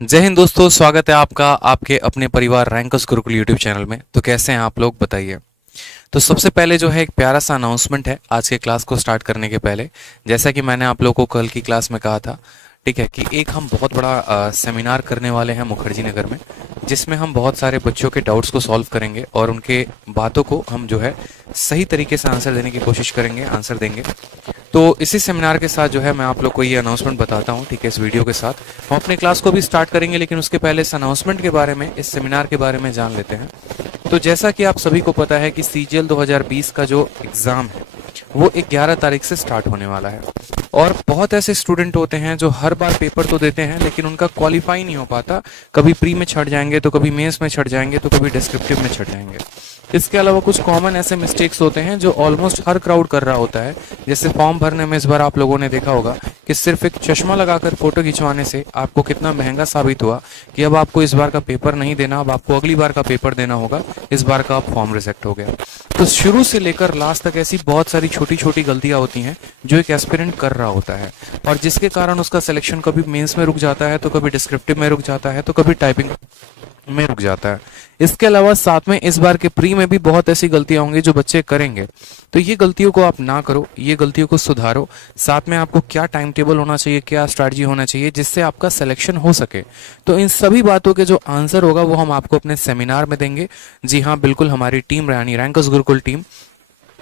जय हिंद दोस्तों, स्वागत है आपका आपके अपने परिवार रैंकर्स गुरुकुल यूट्यूब चैनल में। तो कैसे हैं आप लोग, बताइए। तो सबसे पहले जो है एक प्यारा सा अनाउंसमेंट है आज के क्लास को स्टार्ट करने के पहले। जैसा कि मैंने आप लोगों को कल की क्लास में कहा था, ठीक है, कि एक हम बहुत बड़ा सेमिनार करने वाले हैं मुखर्जी नगर में, जिसमें हम बहुत सारे बच्चों के डाउट्स को सॉल्व करेंगे और उनके बातों को हम जो है सही तरीके से आंसर देने की कोशिश करेंगे, आंसर देंगे। तो इसी सेमिनार के साथ जो है मैं आप लोग को ये अनाउंसमेंट बताता हूँ, ठीक है। इस वीडियो के साथ हम अपने क्लास को भी स्टार्ट करेंगे, लेकिन उसके पहले इस अनाउंसमेंट के बारे में, इस सेमिनार के बारे में जान लेते हैं। तो जैसा कि आप सभी को पता है कि सीजीएल 2020 का जो एग्ज़ाम है वो 11 तारीख से स्टार्ट होने वाला है। और बहुत ऐसे स्टूडेंट होते हैं जो हर बार पेपर तो देते हैं लेकिन उनका क्वालिफाई नहीं हो पाता। कभी प्री में छट जाएंगे, तो कभी मेंस में छट जाएंगे, तो कभी डिस्क्रिप्टिव में छट जाएंगे। इसके अलावा कुछ कॉमन ऐसे मिस्टेक्स होते हैं जो ऑलमोस्ट हर क्राउड कर रहा होता है। जैसे फॉर्म भरने में इस बार आप लोगों ने देखा होगा कि सिर्फ एक चश्मा लगाकर फोटो खिंचवाने से आपको कितना महंगा साबित हुआ कि अब आपको इस बार का पेपर नहीं देना, अब आपको अगली बार का पेपर देना होगा। इस बार का आप फॉर्म रिजेक्ट हो गया। तो शुरू से लेकर लास्ट तक ऐसी बहुत सारी छोटी छोटी गलतियां होती हैं जो एक एस्पिरेंट कर रहा होता है, और जिसके कारण उसका सिलेक्शन कभी मेंस में रुक जाता है, तो कभी डिस्क्रिप्टिव में रुक जाता है, तो कभी टाइपिंग में रुक जाता है। इसके अलावा साथ में इस बार के प्री में भी बहुत ऐसी गलतियां होंगी जो बच्चे करेंगे। तो ये गलतियों को आप ना करो, ये गलतियों को सुधारो। साथ में आपको क्या टाइम टेबल होना चाहिए, क्या स्ट्रैटेजी होना चाहिए जिससे आपका सिलेक्शन हो सके। तो इन सभी बातों के जो आंसर होगा वो हम आपको अपने सेमिनार में देंगे। जी हाँ, बिल्कुल, हमारी टीम यानी रैंकर्स गुरुकुल टीम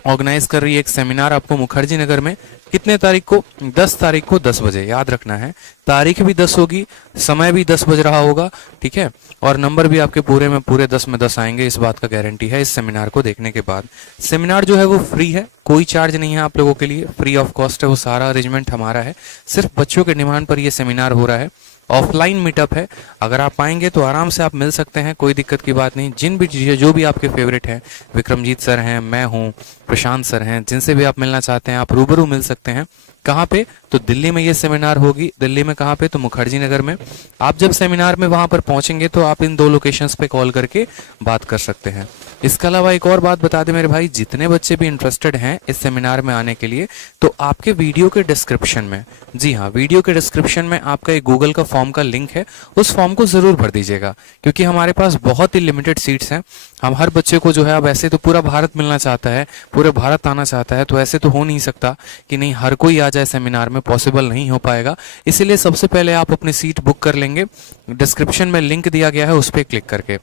ऑर्गेनाइज कर रही है एक सेमिनार आपको मुखर्जी नगर में। कितने तारीख को? 10 तारीख को 10 बजे, याद रखना है। तारीख भी 10 होगी, समय भी 10 बज रहा होगा, ठीक है। और नंबर भी आपके पूरे में पूरे 10 में 10 आएंगे, इस बात का गारंटी है इस सेमिनार को देखने के बाद। सेमिनार जो है वो फ्री है, कोई चार्ज नहीं है आप लोगों के लिए, फ्री ऑफ कॉस्ट है, वो सारा अरेंजमेंट हमारा है। सिर्फ बच्चों के डिमांड पर ये सेमिनार हो रहा है। ऑफलाइन मीटअप है, अगर आप आएंगे तो आराम से आप मिल सकते हैं, कोई दिक्कत की बात नहीं। जिन भी जो भी आपके फेवरेट हैं, विक्रमजीत सर हैं, मैं हूँ, प्रशांत सर हैं, जिनसे भी आप मिलना चाहते हैं आप रूबरू मिल सकते हैं। कहाँ पे? तो दिल्ली में ये सेमिनार होगी। दिल्ली में कहाँ पे? तो मुखर्जी नगर में। आप जब सेमिनार में वहां पर पहुंचेंगे तो आप इन दो लोकेशंस पे कॉल करके बात कर सकते हैं। इसके अलावा एक और बात बता दें मेरे भाई, जितने बच्चे भी इंटरेस्टेड हैं इस सेमिनार में आने के लिए, तो आपके वीडियो के डिस्क्रिप्शन में, जी हाँ, वीडियो के डिस्क्रिप्शन में आपका एक गूगल का फॉर्म का लिंक है, उस फॉर्म को जरूर भर दीजिएगा, क्योंकि हमारे पास बहुत ही लिमिटेड सीट्स हैं। हम हर बच्चे को जो है, अब ऐसे तो पूरा भारत मिलना चाहता है, पूरे भारत आना चाहता है, तो ऐसे तो हो नहीं सकता कि नहीं हर कोई आ जाए सेमिनार में, पॉसिबल नहीं हो पाएगा। इसीलिए सबसे पहले आप अपनी सीट बुक कर लेंगे, डिस्क्रिप्शन में लिंक दिया गया है उस पर क्लिक करके,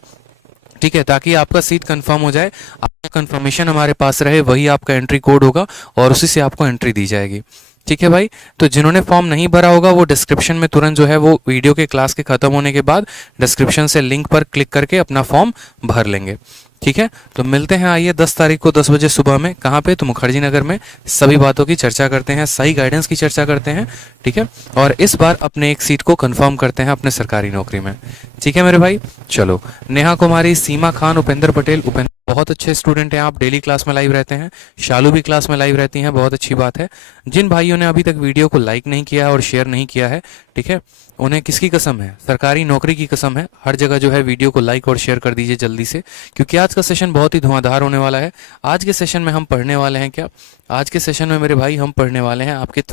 ठीक है, ताकि आपका सीट कंफर्म हो जाए। आपका कंफर्मेशन हमारे पास रहे, वही आपका एंट्री कोड होगा और उसी से आपको एंट्री दी जाएगी, ठीक है भाई। तो जिन्होंने फॉर्म नहीं भरा होगा वो डिस्क्रिप्शन में तुरंत जो है वो वीडियो के क्लास के खत्म होने के बाद डिस्क्रिप्शन से लिंक पर क्लिक करके अपना फॉर्म भर लेंगे, ठीक है। तो मिलते हैं, आइए 10 तारीख को 10 बजे सुबह में। कहाँ पे? तो मुखर्जी नगर में। सभी बातों की चर्चा करते हैं, सही गाइडेंस की चर्चा करते हैं, ठीक है। और इस बार अपने एक सीट को कंफर्म करते हैं अपने सरकारी नौकरी में, ठीक है मेरे भाई। चलो, नेहा कुमारी, सीमा खान, उपेंद्र पटेल। उपेंद्र बहुत अच्छे स्टूडेंट हैं, आप डेली क्लास में लाइव रहते हैं। शालू भी क्लास में लाइव रहती हैं, बहुत अच्छी बात है। जिन भाइयों ने अभी तक वीडियो को लाइक नहीं किया और शेयर नहीं किया है, ठीक है, उन्हें किसकी कसम है? सरकारी नौकरी की कसम है। हर जगह जो है वीडियो को लाइक और शेयर कर दीजिए जल्दी से, क्योंकि आज का सेशन बहुत ही धुआंधार होने वाला है। आज के सेशन में हम पढ़ने वाले हैं क्या? आज के सेशन में मेरे भाई हम पढ़ने वाले हैं आपके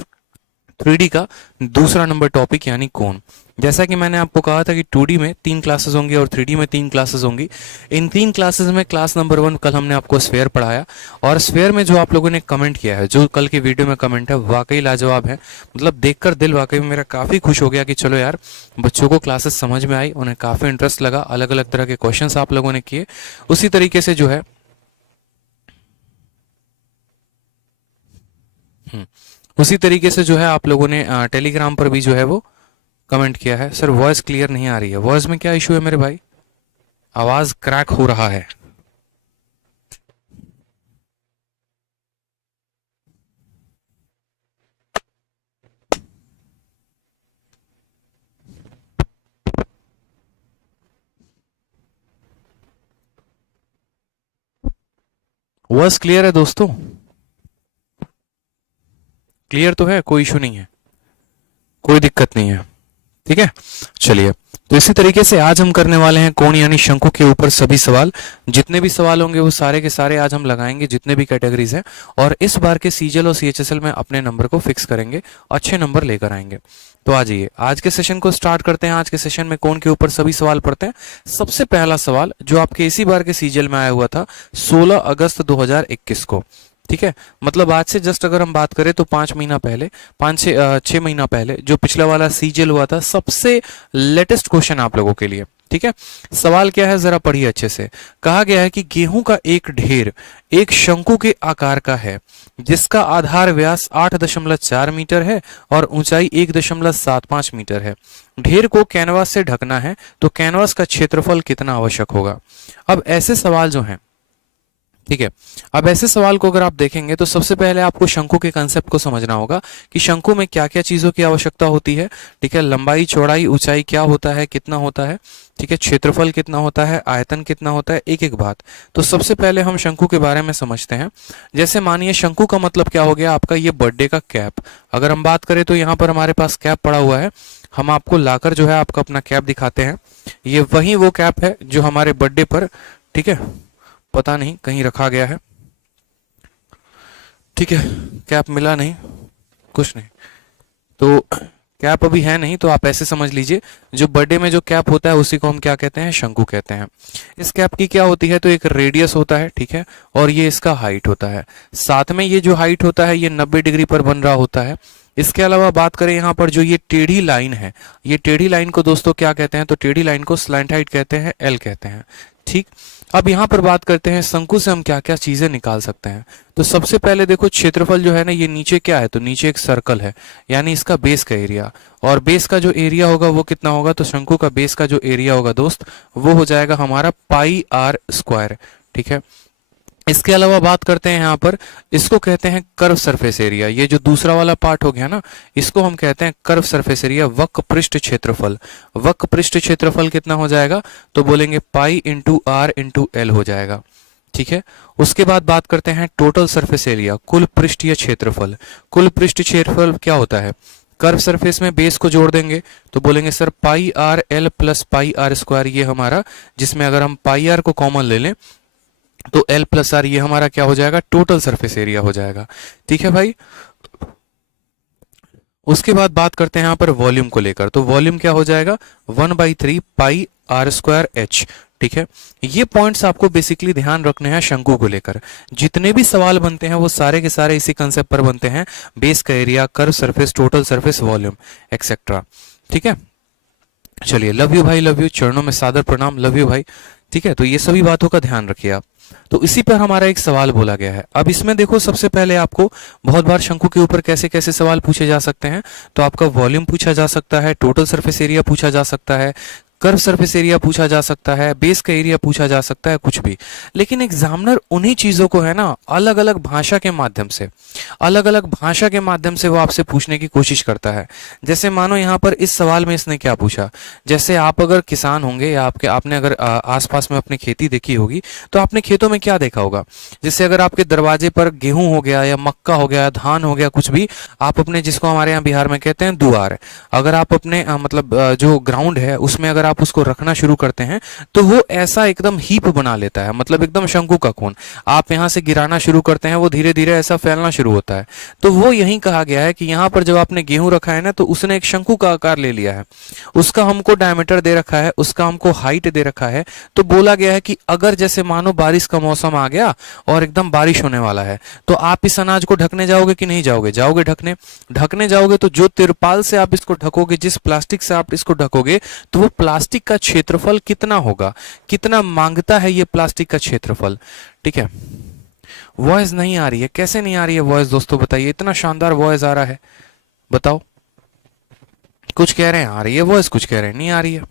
3D का दूसरा नंबर टॉपिक, यानी कोण। जैसा कि मैंने आपको कहा था कि 2D में 3 क्लासेस होंगी और 3D में 3 क्लासेस होंगी। इन 3 क्लासेस में क्लास नंबर 1 कल हमने आपको स्फेयर पढ़ाया, और स्फेयर में जो आप लोगों ने कमेंट किया है, जो कल की वीडियो में कमेंट है, वाकई लाजवाब है। मतलब देखकर दिल वाकई में मेरा काफ़ी खुश हो गया कि चलो यार, बच्चों को क्लासेस समझ में आई, उन्हें काफ़ी इंटरेस्ट लगा, अलग अलग तरह के क्वेश्चन आप लोगों ने किए। उसी तरीके से जो है हम्म, उसी तरीके से जो है आप लोगों ने टेलीग्राम पर भी जो है वो कमेंट किया है। सर वॉइस क्लियर नहीं आ रही है, वॉइस में क्या इशू है मेरे भाई? आवाज क्रैक हो रहा है। वॉइस क्लियर है दोस्तों? क्लियर तो है, कोई इशू नहीं है, कोई दिक्कत नहीं है। ठीक है, चलिए। तो इसी तरीके से आज हम करने वाले हैं कोण यानी शंकु के ऊपर सभी सवाल। जितने भी सवाल होंगे वो सारे के सारे आज हम लगाएंगे, जितने भी कैटेगरीज हैं, और इस बार के सीजीएल और सीएचएसएल में अपने नंबर को फिक्स करेंगे, अच्छे नंबर लेकर आएंगे। तो आ जाइए आज के सेशन को स्टार्ट करते हैं। आज के सेशन में कोण के ऊपर सभी सवाल पढ़ते हैं। सबसे पहला सवाल जो आपके इसी बार के सीजीएल में आया हुआ था 16 अगस्त 2021 को, ठीक है, मतलब आज से जस्ट अगर हम बात करें तो 5 महीना पहले, 6 महीना पहले जो पिछला वाला सीजीएल हुआ था, सबसे लेटेस्ट क्वेश्चन आप लोगों के लिए। ठीक है, सवाल क्या है जरा पढ़िए अच्छे से। कहा गया है कि गेहूं का एक ढेर एक शंकु के आकार का है जिसका आधार व्यास 8.4 मीटर है और ऊंचाई 1.75 मीटर है। ढेर को कैनवास से ढकना है तो कैनवास का क्षेत्रफल कितना आवश्यक होगा। अब ऐसे सवाल जो हैं, ठीक है, अब ऐसे सवाल को अगर आप देखेंगे तो सबसे पहले आपको शंकु के कंसेप्ट को समझना होगा कि शंकु में क्या क्या चीजों की आवश्यकता होती है। ठीक है, लंबाई, चौड़ाई, ऊंचाई क्या होता है, कितना होता है, ठीक है, क्षेत्रफल कितना होता है, आयतन कितना होता है, एक एक बात। तो सबसे पहले हम शंकु के बारे में समझते हैं। जैसे मानिए शंकु का मतलब क्या हो गया आपका, ये बर्थडे का कैप। अगर हम बात करें तो यहाँ पर हमारे पास कैप पड़ा हुआ है, हम आपको लाकर जो है आपका अपना कैप दिखाते हैं। ये वही वो कैप है जो हमारे बर्थडे पर, ठीक है, पता नहीं कहीं रखा गया है, ठीक है, कैप मिला नहीं, कुछ नहीं, तो कैप अभी है नहीं, तो आप ऐसे समझ लीजिए जो बर्थडे में जो कैप होता है उसी को हम क्या कहते हैं, शंकु कहते हैं। इस कैप की क्या होती है, तो एक रेडियस होता है, ठीक है, और ये इसका हाइट होता है। साथ में ये जो हाइट होता है ये 90 डिग्री पर बन रहा होता है। इसके अलावा बात करें यहाँ पर जो ये टेढ़ी लाइन है, ये टेढ़ी लाइन को दोस्तों क्या कहते हैं, तो टेढ़ी लाइन को स्लैंट हाइट कहते हैं, एल कहते हैं। ठीक, अब यहाँ पर बात करते हैं शंकु से हम क्या क्या चीजें निकाल सकते हैं। तो सबसे पहले देखो क्षेत्रफल जो है ना, ये नीचे क्या है, तो नीचे एक सर्कल है, यानी इसका बेस का एरिया, और बेस का जो एरिया होगा वो कितना होगा, तो शंकु का बेस का जो एरिया होगा दोस्त वो हो जाएगा हमारा पाई आर स्क्वायर। ठीक है, इसके अलावा बात करते हैं यहाँ पर, इसको कहते हैं कर्व सरफेस एरिया। ये जो दूसरा वाला पार्ट हो गया ना, इसको हम कहते हैं कर्व सरफेस एरिया, वक्र पृष्ठ क्षेत्रफल। वक्र पृष्ठ क्षेत्रफल कितना हो जाएगा, तो बोलेंगे pi into are into L हो जाएगा। ठीक है, उसके बाद बात करते हैं टोटल सरफेस एरिया, कुल पृष्ठीय क्षेत्रफल। कुल पृष्ठ क्षेत्रफल क्या होता है, कर्व सरफेस में बेस को जोड़ देंगे तो बोलेंगे sir pi R L plus pi R square, ये हमारा, जिसमें अगर हम पाई आर को कॉमन ले लें तो एल प्लस आर, ये हमारा क्या हो जाएगा, टोटल सरफेस एरिया हो जाएगा। ठीक है भाई, उसके बाद बात करते हैं यहाँ पर वॉल्यूम को लेकर, तो वॉल्यूम क्या हो जाएगा, 1/3 पाई आर स्क्वायर एच। ठीक है, ये पॉइंट्स आपको बेसिकली ध्यान रखने हैं शंकु को लेकर। जितने भी सवाल बनते हैं वो सारे के सारे इसी कंसेप्ट पर बनते हैं, बेस का area, curve surface, total surface, volume etcetera. ठीक है, चलिए, लव यू भाई, लव यू, चरणों में सादर प्रणाम, लव यू भाई। ठीक है, तो ये सभी बातों का ध्यान रखिए आप। तो इसी पर हमारा एक सवाल बोला गया है। अब इसमें देखो सबसे पहले आपको बहुत बार शंकु के ऊपर कैसे कैसे सवाल पूछे जा सकते हैं, तो आपका वॉल्यूम पूछा जा सकता है, टोटल सरफेस एरिया पूछा जा सकता है, कर्व सरफेस एरिया पूछा जा सकता है, बेस का एरिया पूछा जा सकता है, कुछ भी। लेकिन एग्जामिनर उन्हीं चीजों को है ना अलग अलग भाषा के माध्यम से, अलग अलग भाषा के माध्यम से वो आपसे पूछने की कोशिश करता है। जैसे मानो यहाँ पर इस सवाल में इसने क्या पूछा, जैसे आप अगर किसान होंगे या आपने अगर आसपास में अपनी खेती देखी होगी तो आपने खेतों में क्या देखा होगा, जैसे अगर आपके दरवाजे पर गेहूं हो गया या मक्का हो गया, धान हो गया, कुछ भी, आप अपने, जिसको हमारे यहाँ बिहार में कहते हैं दुआर, अगर आप अपने जो ग्राउंड है उसमें अगर आप उसको रखना शुरू करते हैं तो वो ऐसा एकदम हीप बना लेता है, मतलब एकदम शंकु का कोण। आप यहाँ से गिराना शुरू करते हैं वो धीरे धीरे ऐसा फैलना शुरू होता है। तो वो यही कहा गया है कि यहाँ पर जब आपने गेहूं रखा है ना तो उसने एक शंकु का आकार ले लिया है, उसका हमको डायमीटर दे रखा है, उसका हमको हाइट दे रखा है। तो बोला गया है कि अगर जैसे मानो बारिश का मौसम आ गया और एकदम बारिश होने वाला है तो आप इस अनाज को ढकने जाओगे कि नहीं जाओगे, जाओगे ढकने, ढकने जाओगे तो जो तिरपाल से आप इसको ढकोगे, जिस प्लास्टिक से आप इसको ढकोगे, तो वो प्लास्टिक का क्षेत्रफल कितना होगा, कितना मांगता है ये प्लास्टिक का क्षेत्रफल। ठीक है, वॉइस नहीं आ रही है, कैसे नहीं आ रही है वॉइस दोस्तों, बताइए, इतना शानदार वॉइस आ रहा है, बताओ। कुछ कह रहे हैं आ रही है वॉइस, कुछ कह रहे हैं नहीं आ रही है।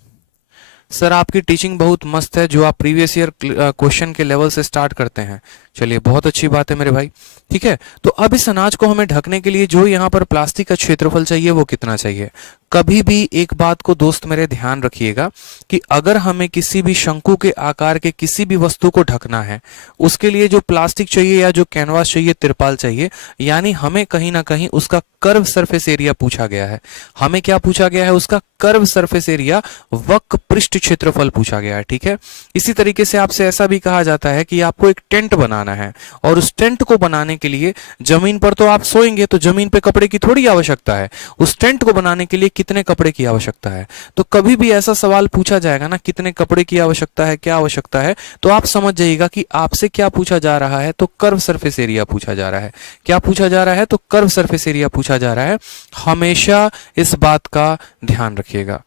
सर आपकी टीचिंग बहुत मस्त है, जो आप प्रीवियस ईयर क्वेश्चन के लेवल से स्टार्ट करते हैं, चलिए बहुत अच्छी बात है मेरे भाई। ठीक है, तो अब इस अनाज को हमें ढकने के लिए जो यहाँ पर प्लास्टिक का क्षेत्रफल चाहिए वो कितना चाहिए। कभी भी एक बात को दोस्त मेरे ध्यान रखिएगा कि अगर हमें किसी भी शंकु के आकार के किसी भी वस्तु को ढकना है, उसके लिए जो प्लास्टिक चाहिए या जो कैनवास चाहिए, तिरपाल चाहिए, यानी हमें कहीं ना कहीं उसका कर्व सरफेस एरिया पूछा गया है। हमें क्या पूछा गया है? उसका कर्व सरफेस एरिया, वक्र पृष्ठ क्षेत्रफल पूछा गया है। ठीक है, इसी तरीके से आपसे ऐसा भी कहा जाता है कि आपको एक टेंट बनाना है और उस टेंट को बनाने के लिए जमीन पर तो आप सोएंगे, तो जमीन पे कपड़े की थोड़ी आवश्यकता है। उस टेंट को बनाने के लिए कितने कपड़े की आवश्यकता है? तो कभी भी ऐसा सवाल पूछा जाएगा ना, कितने कपड़े की आवश्यकता है, क्या आवश्यकता है, तो आप समझ जाइएगा कि आपसे क्या पूछा जा रहा है। तो कर्व सरफेस एरिया पूछा जा रहा है। क्या पूछा जा रहा है? तो कर्व सरफेस एरिया पूछा जा रहा है। हमेशा इस बात का ध्यान रखिएगा।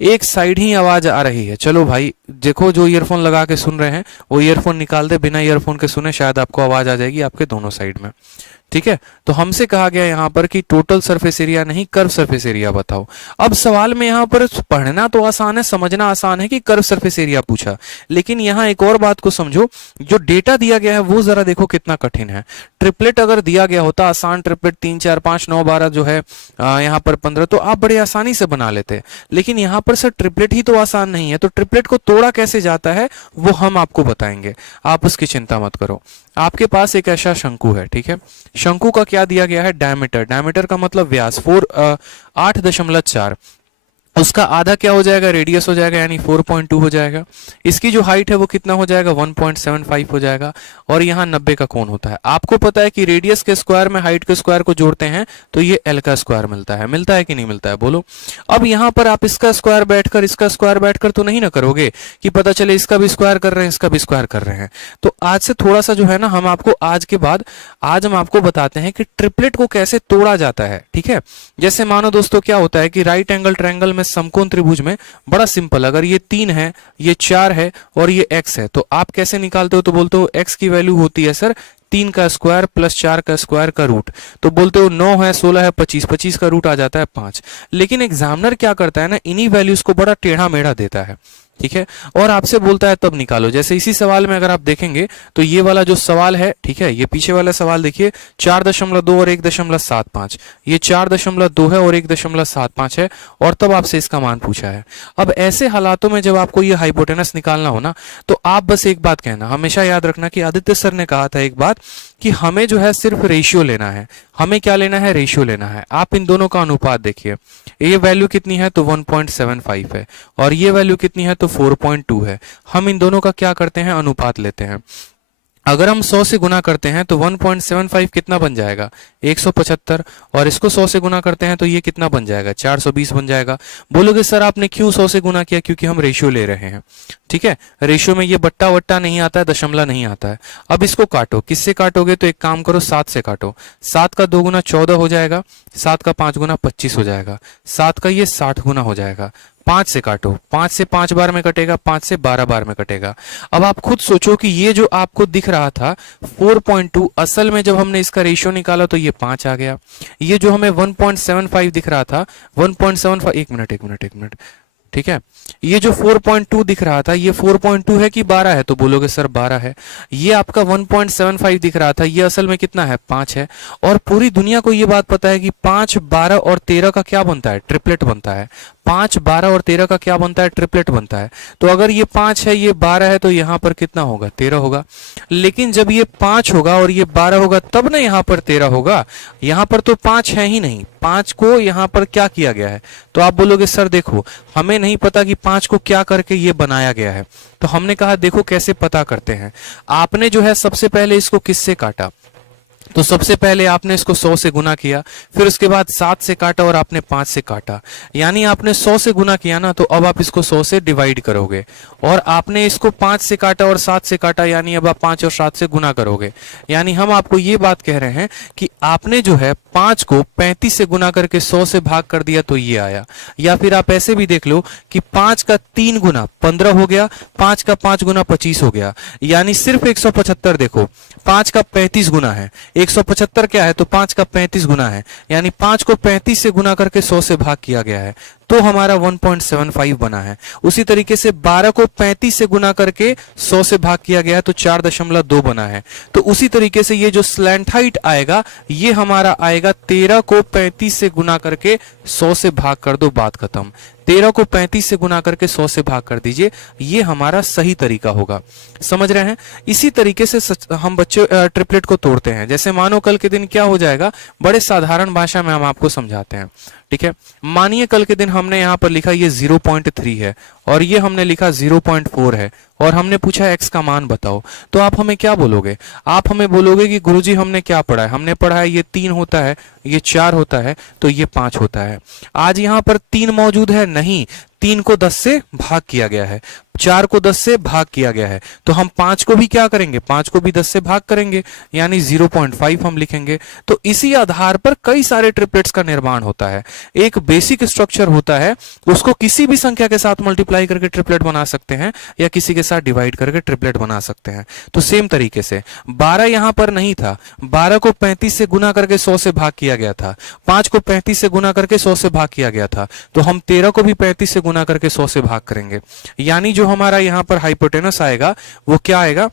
एक साइड ही आवाज आ रही है। चलो भाई देखो, जो ईयरफोन लगा के सुन रहे हैं वो ईयरफोन निकाल दे, बिना ईयरफोन के सुने, शायद आपको आवाज आ जाएगी आपके दोनों साइड में। ठीक है, तो हमसे कहा गया यहाँ पर कि टोटल सरफेस एरिया नहीं, कर्व सरफेस एरिया बताओ। अब सवाल में यहाँ पर पढ़ना तो आसान है, समझना आसान है कि कर्व सरफेस एरिया पूछा, लेकिन यहाँ एक और बात को समझो, जो डेटा दिया गया है वो जरा देखो कितना कठिन है। ट्रिपलेट अगर दिया गया होता, आसान ट्रिपलेट 3 4 5 9 12 जो है यहाँ पर 15, तो आप बड़े आसानी से बना लेते, लेकिन यहाँ पर सर ट्रिपलेट ही तो आसान नहीं है। तो ट्रिपलेट को तोड़ा कैसे जाता है वो हम आपको बताएंगे, आप उसकी चिंता मत करो। आपके पास एक ऐसा शंकु है, ठीक है, शंकु का क्या दिया गया है? डायमीटर। डायमीटर का मतलब व्यास, 8.4। उसका आधा क्या हो जाएगा? रेडियस हो जाएगा, यानी 4.2 हो जाएगा। इसकी जो हाइट है वो कितना हो जाएगा? 1.75 हो जाएगा। और यहाँ 90 का कोण होता है। आपको पता है कि रेडियस के स्क्वायर में हाइट के स्क्वायर को जोड़ते हैं तो ये एल का स्क्वायर मिलता है। मिलता है कि नहीं मिलता है? बोलो। अब यहाँ पर आप इसका स्क्वायर बैठकर इसका स्क्वायर बैठकर तो नहीं ना करोगे कि पता चले इसका भी स्क्वायर कर रहे हैं, इसका भी स्क्वायर कर रहे हैं। तो आज से थोड़ा सा जो है ना, हम आपको आज हम आपको बताते हैं कि ट्रिपलेट को कैसे तोड़ा जाता है। ठीक है, जैसे मानो दोस्तों क्या होता है कि राइट एंगल ट्रायंगल में, समकोण त्रिभुज में, बड़ा सिंपल, अगर ये 3 है, ये 4 है और ये x है, तो आप कैसे निकालते हो? तो बोलते हो x की वैल्यू होती है सर 3 का स्क्वायर प्लस 4 का स्क्वायर का रूट। तो बोलते हो 9 है, 16 है, 25, 25 का रूट आ जाता है 5। लेकिन एग्जामिनर क्या करता है ना, इन्हीं वैल्यूज को बड़ा टेढ़ा मेढ़ा देता है। ठीक है, और आपसे बोलता है तब निकालो। जैसे इसी सवाल में अगर आप देखेंगे तो ये वाला जो सवाल है, ठीक है, ये पीछे वाला सवाल देखिए, 4.2 और 1.75, ये 4.2 है और 1.75 है, और तब आपसे इसका मान पूछा है। अब ऐसे हालातों में जब आपको ये हाइपोटेनस निकालना हो ना, तो आप बस एक बात कहना, हमेशा याद रखना कि आदित्य सर ने कहा था एक बात कि हमें जो है सिर्फ रेशियो लेना है। हमें क्या लेना है? रेशियो लेना है। आप इन दोनों का अनुपात देखिए, ये वैल्यू कितनी है? तो 1.75 है, और ये वैल्यू कितनी है? तो 4.2 है। हम इन दोनों का क्या करते हैं? अनुपात लेते हैं। अगर हम 100 से गुना करते हैं तो 1.75 कितना बन जाएगा? 175, और इसको 100 से गुना करते हैं तो ये कितना बन जाएगा? 420 बन जाएगा। बोलोगे सर आपने क्यों 100 से गुना किया? क्योंकि हम रेशियो ले रहे हैं। ठीक है, रेशियो में ये बट्टा वट्टा नहीं आता है, दशमलव नहीं आता है। अब इसको काटो, किससे काटोगे? तो एक काम करो, 7 से काटो। 7 का 2 गुना 14 हो जाएगा, 7 का 5 गुना 25 हो जाएगा, 7 का ये 60 गुना हो जाएगा। 5 से काटो, 5 से 5 बार में कटेगा, 5 से 12 बार में कटेगा। अब आप खुद सोचो कि ये जो आपको दिख रहा था 4.2, असल में जब हमने इसका रेशियो निकाला तो ये 5 आ गया। ये जो हमें 1.75 दिख रहा था, 1.75, एक मिनट, ठीक है, ये जो 4.2 दिख रहा था, ये 4.2 है कि 12 है? तो बोलोगे सर 12 है। ये आपका 1.75 दिख रहा था, ये असल में कितना है? 5 है। और पूरी दुनिया को ये बात पता है कि 5, 12 और 13 का क्या बनता है? ट्रिपलेट बनता है। 5, 12 और 13 का क्या बनता है? ट्रिपलेट बनता है। तो अगर ये 5 है, ये 12 है, तो यहाँ पर कितना होगा? 13 होगा। लेकिन जब ये 5 होगा और ये 12 होगा तब ना यहाँ पर 13 होगा। यहाँ पर तो 5 है ही नहीं, 5 को यहाँ पर क्या किया गया है? तो आप बोलोगे सर देखो, हमें नहीं पता कि 5 को क्या करके ये बनाया गया है। तो हमने कहा देखो कैसे पता करते हैं। आपने जो है सबसे पहले इसको किससे काटा? तो सबसे पहले आपने इसको 100 से गुना किया, फिर उसके बाद 7 से काटा और आपने 5 से काटा, यानी आपने 100 से गुना किया ना, तो अब आप इसको 100 से डिवाइड करोगे, और आपने इसको 5 से काटा और 7 से काटा, यानी अब आप 5 और 7 से गुना करोगे। यानी हम आपको ये बात कह रहे हैं कि आपने जो है 5 को 35 से गुना करके 100 से भाग कर दिया तो ये आया। या फिर आप ऐसे भी देख लो कि 5 का 3 गुना 15 हो गया, 5 का 5 गुना 25 हो गया, यानी सिर्फ 175। देखो 5 का 35 गुना है, 175 क्या है? तो 5 का 35 गुना है, यानी 5 को 35 से गुना करके 100 से भाग किया गया है। तो हमारा 1.75 बना है। उसी तरीके से 12 को 35 से गुना करके 100 से भाग किया गया है तो 4.2 बना है। तो उसी तरीके से ये जो स्लैंट हाइट आएगा ये हमारा आएगा 13 को 35 से गुना करके 100 से भाग कर दो, बात खत्म। 13 को 35 से गुना करके 100 से भाग कर दीजिए, ये हमारा सही तरीका होगा। समझ रहे हैं? इसी तरीके से हम बच्चों ट्रिपलेट को तोड़ते हैं। जैसे मानो कल के दिन क्या हो जाएगा, बड़े साधारण भाषा में हम आपको समझाते हैं, ठीक है। मानिए कल के दिन हमने यहां पर लिखा ये 0.3 है और ये हमने लिखा 0.4 है और हमने पूछा x का मान बताओ, तो आप हमें क्या बोलोगे? आप हमें बोलोगे कि गुरुजी हमने क्या पढ़ा है? हमने पढ़ा है ये 3 होता है, ये 4 होता है, तो ये 5 होता है। आज यहां पर 3 मौजूद है? नहीं, 3 को 10 से भाग किया गया है, 4 को 10 से भाग किया गया है, तो हम 5 को भी क्या करेंगे? 5 को भी 10 से भाग करेंगे, यानी 0.5 हम लिखेंगे। तो इसी आधार पर कई सारे ट्रिपलेट्स का निर्माण होता है। एक बेसिक स्ट्रक्चर होता है, उसको किसी भी संख्या के साथ मल्टीप्लाई करके ट्रिपलेट बना सकते हैं या किसी के साथ डिवाइड करके ट्रिपलेट बना सकते हैं। तो सेम तरीके से 12 यहां पर नहीं था, 12 को 35 से गुना करके 100 से भाग किया गया था, 5 को 35 से गुना करके 100 से भाग किया गया था, तो हम 13 को भी 35 से गुना करके 100 से भाग करेंगे। यानी जो हमारा यहां पर हाइपोटेनस आएगा वो क्या आएगा?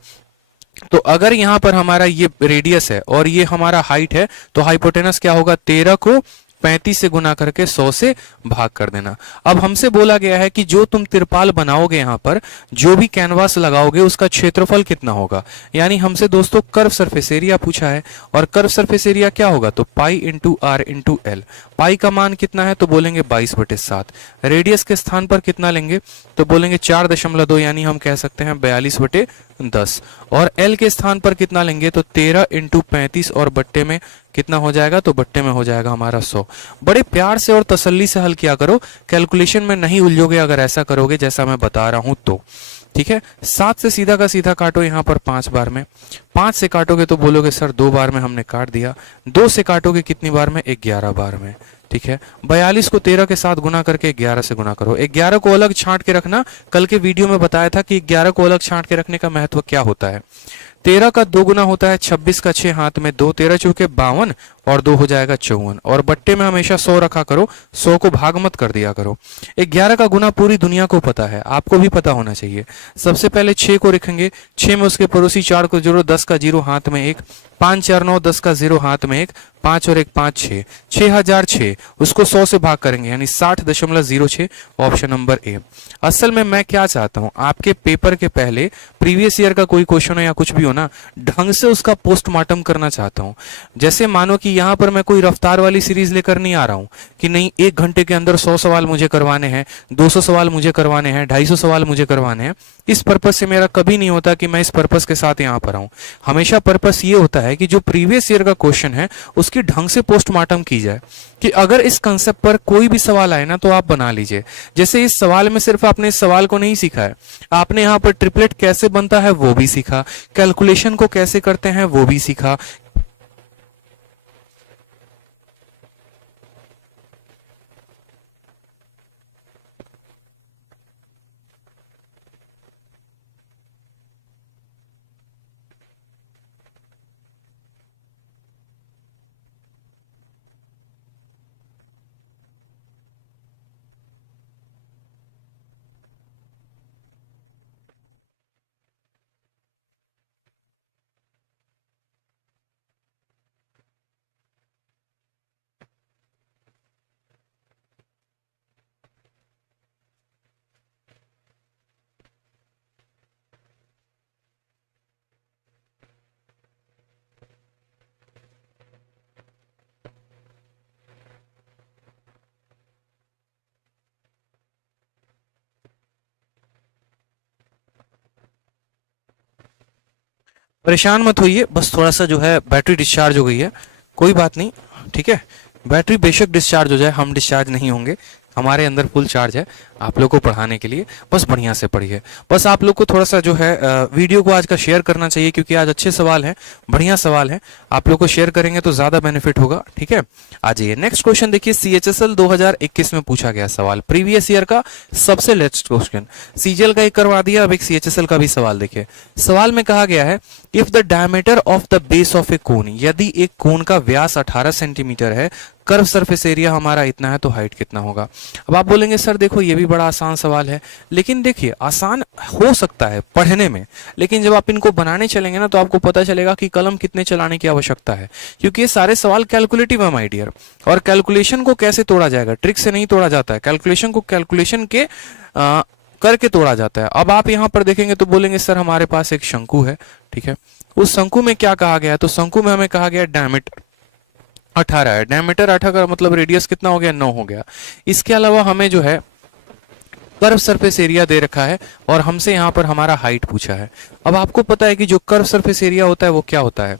तो अगर यहां पर हमारा ये रेडियस है और ये हमारा हाइट है, तो हाइपोटेनस क्या होगा? 13 को 35 से गुना करके 100 से भाग कर देना। अब हमसे बोला गया है कि जो तुम तिरपाल बनाओगे, यहां पर जो भी कैनवास लगाओगे उसका क्षेत्रफल कितना होगा। यानी हमसे दोस्तों कर्व सरफेस एरिया पूछा है, और कर्व सरफेस एरिया क्या होगा? तो pi into are into l. Pi का मान कितना है? तो बोलेंगे 22/7। रेडियस के स्थान पर कितना लेंगे? तो बोलेंगे 4.2, यानी हम कह सकते हैं 42/10। और एल के स्थान पर कितना लेंगे? तो 13 इंटू 35 और बट्टे में कितना हो जाएगा? तो बट्टे में हो जाएगा हमारा 100। बड़े प्यार से और तसल्ली से हल किया करो, कैलकुलेशन में नहीं उलझोगे अगर ऐसा करोगे जैसा मैं बता रहा हूं तो, ठीक है। 7 से सीधा का सीधा काटो यहां पर 5 बार में, 5 से काटोगे तो बोलोगे सर 2 बार में हमने काट दिया, 2 से काटोगे कितनी बार में? 11 बार में, ठीक है। 42 को 13 के साथ गुना करके 11 से गुना करो। 11 को अलग छांट के रखना, कल के वीडियो में बताया था कि 11 को अलग छांट के रखने का महत्व क्या होता है। 13 का 2 गुना होता है 26 का 6 हाथ में 2, 13 चौके 52 और 2 हो जाएगा 54। और बट्टे में हमेशा 100 रखा करो, 100 को भाग मत कर दिया करो। 11 का गुना पूरी दुनिया को पता है, आपको भी पता होना चाहिए। सबसे पहले 6 को लिखेंगे, 6 में उसके पड़ोसी 4 को जोड़ो, 10 का 0 हाथ में 1, 5 4 9, 10 का 0 हाथ में 1, 5 और 1 5 6, 6006 उसको 100 से भाग करेंगे, यानी 60.06, ऑप्शन नंबर ए। असल में मैं क्या चाहता हूं, आपके पेपर के पहले प्रीवियस ईयर का कोई क्वेश्चन हो या कुछ भी हो ना, ढंग से उसका पोस्टमार्टम करना चाहता हूं। जैसे मानो कि यहां पर मैं कोई रफ्तार वाली सीरीज लेकर नहीं आ रहा हूं कि नहीं 1 घंटे के अंदर 100 सवाल मुझे करवाने हैं, 200 सवाल मुझे करवाने हैं, 250 सवाल मुझे करवाने हैं। इस पर्पस से मेरा कभी नहीं होता कि मैं इस पर्पस के साथ यहां पर आऊं। हमेशा पर्पस ये होता है कि जो प्रीवियस ईयर का क्वेश्चन है उसकी ढंग से पोस्टमार्टम की जाए, कि अगर इस कंसेप्ट पर कोई भी सवाल आए ना तो आप बना लीजिए। जैसे इस सवाल में सिर्फ आपने इस सवाल को नहीं सीखा है, आपने यहाँ पर ट्रिपलेट कैसे बनता है वो भी सीखा, कैलकुलेशन को कैसे करते हैं वो भी सीखा। परेशान मत होइए, बस थोड़ा सा जो है बैटरी डिस्चार्ज हो गई है, कोई बात नहीं, ठीक है। बैटरी बेशक डिस्चार्ज हो जाए, हम डिस्चार्ज नहीं होंगे, हमारे अंदर फुल चार्ज है। आप लोग को पढ़ाने के लिए, बस बढ़िया से पढ़िए। बस आप लोग को थोड़ा सा जो है वीडियो को आज का शेयर करना चाहिए, क्योंकि आज अच्छे सवाल हैं, बढ़िया सवाल हैं। आप लोग को शेयर करेंगे तो ज्यादा बेनिफिट होगा, ठीक है। आ जाइए नेक्स्ट क्वेश्चन देखिए, सीएचएसएल 2021 में पूछा गया सवाल, प्रीवियस ईयर का सबसे लेटेस्ट क्वेश्चन। सीजीएल का एक करवा दिया, अब एक सीएचएसएल का भी सवाल देखिए। सवाल में कहा गया है, if the diameter of the base of a cone, यदि एक कोन का व्यास 18 सेंटीमीटर है, कर्व सरफेस एरिया हमारा इतना है, तो हाइट कितना होगा। अब आप बोलेंगे सर देखो ये भी बड़ा आसान सवाल है, लेकिन देखिए आसान हो सकता है पढ़ने में, लेकिन जब आप इनको बनाने चलेंगे ना तो आपको पता चलेगा कि कलम कितने चलाने की आवश्यकता है, क्योंकि ये सारे सवाल कैलकुलेटिव है माय डियर। और कैलकुलेशन को कैसे तोड़ा जाएगा, ट्रिक से नहीं तोड़ा जाता है, कैलकुलेशन को कैलकुलेशन के करके तोड़ा जाता है। अब आप यहां पर देखेंगे तो बोलेंगे सर हमारे पास एक शंकु है, ठीक है, उस शंकु में क्या कहा गया है, तो शंकु में हमें कहा गया डायमीटर 18 है, डायमीटर 18 का मतलब रेडियस कितना हो गया, 9 हो गया। इसके अलावा हमें जो है कर्व सरफेस एरिया दे रखा है, और हमसे यहाँ पर हमारा हाइट पूछा है। अब आपको पता है कि जो कर्व सरफेस एरिया होता है वो क्या होता है,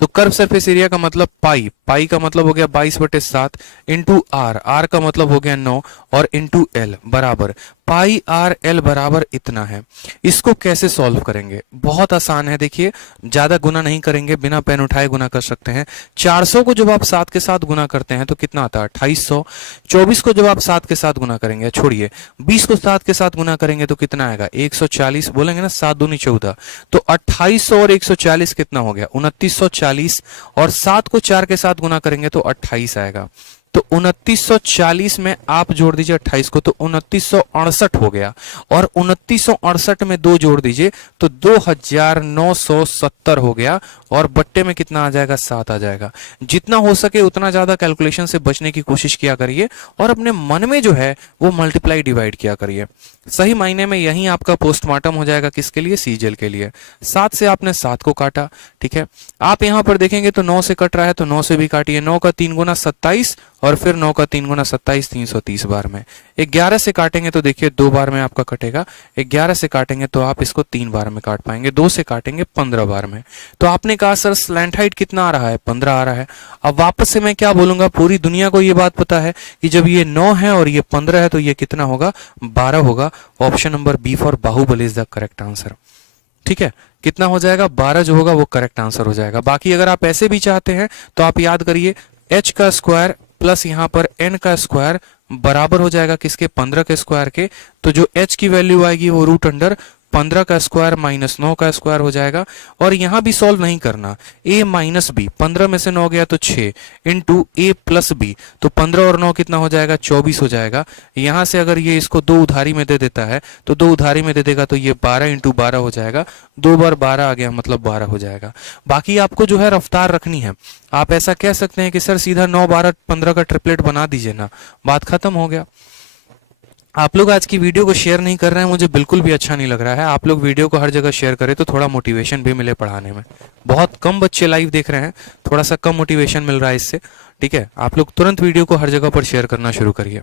तो कर्व सरफेस एरिया का मतलब पाई, पाई का मतलब हो गया 22/7 इंटू आर, आर का मतलब हो गया 9, और इंटू एल बराबर पाई आर एल बराबर इतना है। इसको कैसे सॉल्व करेंगे, बहुत आसान है, देखिए ज्यादा गुना नहीं करेंगे, बिना पेन उठाए गुना कर सकते हैं। 400 को जब आप 7 के साथ गुना करते हैं तो कितना आता है, 2800। 24 को जब आप 7 के साथ गुना करेंगे, छोड़िए 20 को 7 के साथ गुना करेंगे तो कितना आएगा, 140। बोलेंगे ना 7 दूनी 14, तो 2800 और 140 कितना हो गया, 2940, और 7 को 4 के साथ गुना करेंगे तो 28 आएगा। तो 2940 में आप जोड़ दीजिए 28 को, तो 2968 हो गया, और 2968 में 2 जोड़ दीजिए तो 2970 हो गया, और बट्टे में कितना आ जाएगा, 7 आ जाएगा। जितना हो सके उतना ज्यादा कैलकुलेशन से बचने की कोशिश किया करिए, और अपने मन में जो है वो मल्टीप्लाई डिवाइड किया करिए। सही मायने में यही आपका पोस्टमार्टम हो जाएगा, किसके लिए, सीजीएल के लिए। 7 से आपने 7 को काटा, ठीक है। आप यहां पर देखेंगे तो 9 से कट रहा है, तो 9 से भी काटिए, 9 का 3 गुना 27, और फिर 9 का 3 गुना 27, 330 बार में। 11 से काटेंगे तो देखिए 2 बार में आपका कटेगा, 11 से काटेंगे तो आप इसको 3 बार में काट पाएंगे, 2 से काटेंगे 15 बार में। तो आपने कहा सर स्लैंट हाइट कितना आ रहा है, 15 आ रहा है। अब वापस से मैं क्या बोलूंगा, पूरी दुनिया को ये बात पता है कि जब ये 9 है और ये 15 है तो ये कितना होगा, 12 होगा। Option number B for Bahubali is the correct answer, ठीक है। कितना हो जाएगा, 12 जो होगा वो करेक्ट आंसर हो जाएगा। बाकी अगर आप ऐसे भी चाहते हैं तो आप याद करिए, h का स्क्वायर प्लस यहाँ पर n का स्क्वायर बराबर हो जाएगा किसके, 15 के स्क्वायर के। तो जो h की वैल्यू आएगी वो रूट अंडर 15 का स्क्वायर माइनस 9 का स्क्वायर हो जाएगा। और यहां भी सॉल्व नहीं करना, a माइनस बी, 15 में से 9 गया तो 6 इंटू a प्लस बी, तो 15 और 9 कितना हो जाएगा, 24 हो जाएगा। यहां से अगर ये इसको 2 उधारी में दे देता है तो 2 उधारी में दे देगा तो ये 12 इंटू 12 हो जाएगा, 2 बार 12 आ गया मतलब 12 हो जाएगा। बाकी आपको जो है रफ्तार रखनी है, आप ऐसा कह सकते हैं कि सर सीधा 9 12 15 का ट्रिपलेट बना दीजिए ना, बात खत्म हो गया। आप लोग आज की वीडियो को शेयर नहीं कर रहे हैं, मुझे बिल्कुल भी अच्छा नहीं लग रहा है। आप लोग वीडियो को हर जगह शेयर करें तो थोड़ा मोटिवेशन भी मिले पढ़ाने में। बहुत कम बच्चे लाइव देख रहे हैं, थोड़ा सा कम मोटिवेशन मिल रहा है इससे, ठीक है। आप लोग तुरंत वीडियो को हर जगह पर शेयर करना शुरू करिए,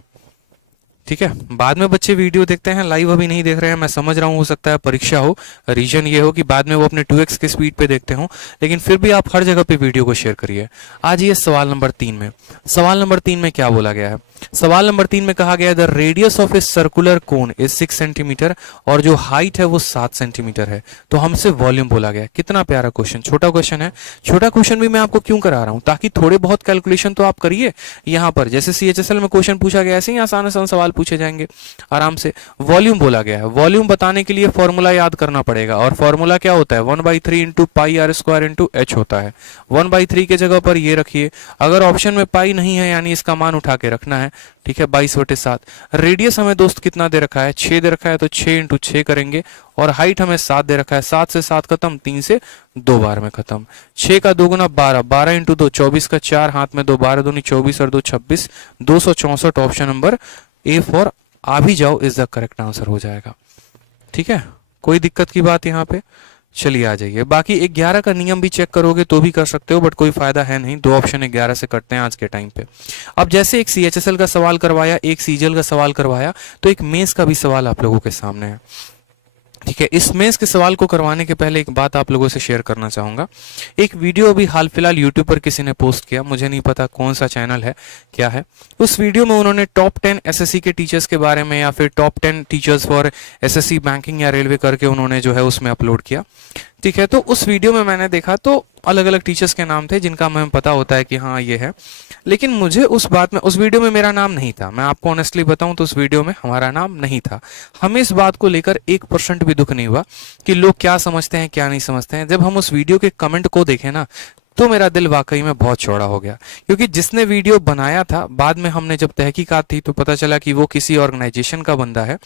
ठीक है। बाद में बच्चे वीडियो देखते हैं, लाइव अभी नहीं देख रहे हैं, मैं समझ रहा हूँ, हो सकता है परीक्षा हो, रीजन ये हो कि बाद में वो अपने 2x के स्पीड पे देखते हो, लेकिन फिर भी आप हर जगह पे वीडियो को शेयर करिए। आज ये सवाल नंबर 3 में, सवाल नंबर 3 में क्या बोला गया है, सवाल नंबर 3 में कहा गया the radius of a circular cone is 6 centimetre, और जो हाइट है वो 7 सेंटीमीटर है। तो हमसे वॉल्यूम बोला गया। कितना प्यारा क्वेश्चन, छोटा क्वेश्चन है। छोटा क्वेश्चन भी मैं आपको क्यों करा रहा हूं, ताकि थोड़े बहुत कैलकुलेशन तो आप करिए। यहां पर जैसे सीएचएसएल में क्वेश्चन पूछा गया, ऐसे ही आसान आसान सवाल पूछे जाएंगे आराम से। वॉल्यूम बोला गया है, वॉल्यूम बताने के लिए फॉर्मूला याद करना पड़ेगा, और फॉर्मूला क्या होता है, 1/3 into pi R square into H होता है। 1/3 के जगह पर ये रखिए, अगर ऑप्शन में पाई नहीं है यानी इसका मान उठा के रखना है, ठीक है। 22/7। रेडियस हमें दोस्त कितना दे रखा है, 6 दे रखा है, तो 6 इंटू 6 करेंगे, और हाइट हमें 7 दे रखा है, 7 से 7 खत्म, 3 से 2 बार में खत्म। 6 का 2 गुना 12, 12 इंटू 2 24 का 4, हाथ में 2, 12 दूनी 24 और 2 26, 264। ऑप्शन नंबर ए फॉर आ भी जाओ इज द करेक्ट आंसर हो जाएगा, ठीक है। कोई दिक्कत की बात यहाँ पे, चलिए आ जाइए। बाकी 11 का नियम भी चेक करोगे तो भी कर सकते हो, बट कोई फायदा है नहीं, 2 ऑप्शन 11 से कटते हैं आज के टाइम पे। अब जैसे एक सीएचएसएल का सवाल करवाया, एक सीजीएल का सवाल करवाया, तो एक मेंस का भी सवाल आप लोगों के सामने है। ठीक है। इस मेंस के सवाल को करवाने के पहले एक बात आप लोगों से शेयर करना चाहूँगा। एक वीडियो अभी हाल फिलहाल यूट्यूब पर किसी ने पोस्ट किया, मुझे नहीं पता कौन सा चैनल है, क्या है। उस वीडियो में उन्होंने टॉप 10 एसएससी के टीचर्स के बारे में या फिर top 10 teachers for SSC banking या रेलवे करके उन्होंने जो है उसमें अपलोड किया। ठीक है। तो उस वीडियो में मैंने देखा तो अलग अलग टीचर्स के नाम थे जिनका हमें पता होता है कि हाँ ये है, लेकिन मुझे उस वीडियो में मेरा नाम नहीं था। मैं आपको ऑनेस्टली बताऊं तो उस वीडियो में हमारा नाम नहीं था। हमें इस बात को लेकर 1% भी दुख नहीं हुआ कि लोग क्या समझते हैं क्या नहीं समझते हैं। जब हम उस वीडियो के कमेंट को देखे ना तो मेरा दिल वाकई में बहुत चौड़ा हो गया, क्योंकि जिसने वीडियो बनाया था, बाद में हमने जब तहकीकात थी तो पता चला कि वो किसी ऑर्गेनाइजेशन का बंदा है।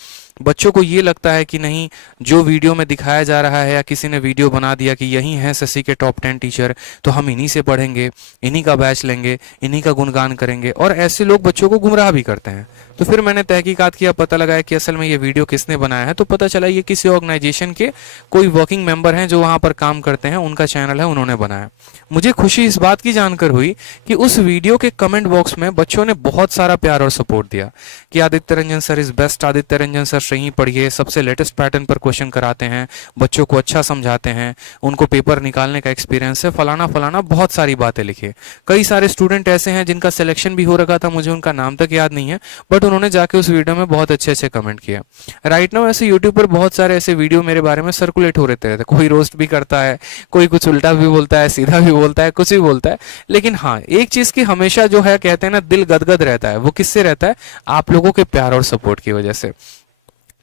बच्चों को ये लगता है कि नहीं, जो वीडियो में दिखाया जा रहा है या किसी ने वीडियो बना दिया कि यही है एसएससी के टॉप 10 टीचर, तो हम इन्हीं से पढ़ेंगे, इन्हीं का बैच लेंगे, इन्हीं का गुणगान करेंगे, और ऐसे लोग बच्चों को गुमराह भी करते हैं। तो फिर मैंने तहकीकात किया, पता लगाया कि असल में ये वीडियो किसने बनाया है, तो पता चला ये किसी ऑर्गेनाइजेशन के कोई वर्किंग मेंबर हैं जो वहां पर काम करते हैं, उनका चैनल है, उन्होंने बनाया। मुझे खुशी इस बात की जानकर हुई कि उस वीडियो के कमेंट बॉक्स में बच्चों ने बहुत सारा प्यार और सपोर्ट दिया कि Aditya Ranjan sir is best, Aditya Ranjan sir से ही पढ़िए, सबसे लेटेस्ट पैटर्न पर क्वेश्चन कराते हैं, बच्चों को अच्छा समझाते हैं, उनको पेपर निकालने का एक्सपीरियंस है, फलाना फलाना बहुत सारी बातें लिखी। कई सारे स्टूडेंट ऐसे हैं जिनका सिलेक्शन भी हो रखा था, मुझे उनका नाम तक याद नहीं है, बट उन्होंने जाके उस वीडियो में बहुत अच्छे अच्छे कमेंट किए। राइट नाउ ऐसे यूट्यूब पर बहुत सारे ऐसे वीडियो मेरे बारे में सर्कुलेट हो रहते हैं, कोई रोस्ट भी करता है, कोई कुछ उल्टा भी बोलता है, सीधा भी बोलता है, कुछ भी बोलता है। लेकिन हाँ, एक चीज की हमेशा जो है कहते हैं ना, दिल गदगद रहता है। वो किससे रहता है? आप लोगों के प्यार और सपोर्ट की वजह से।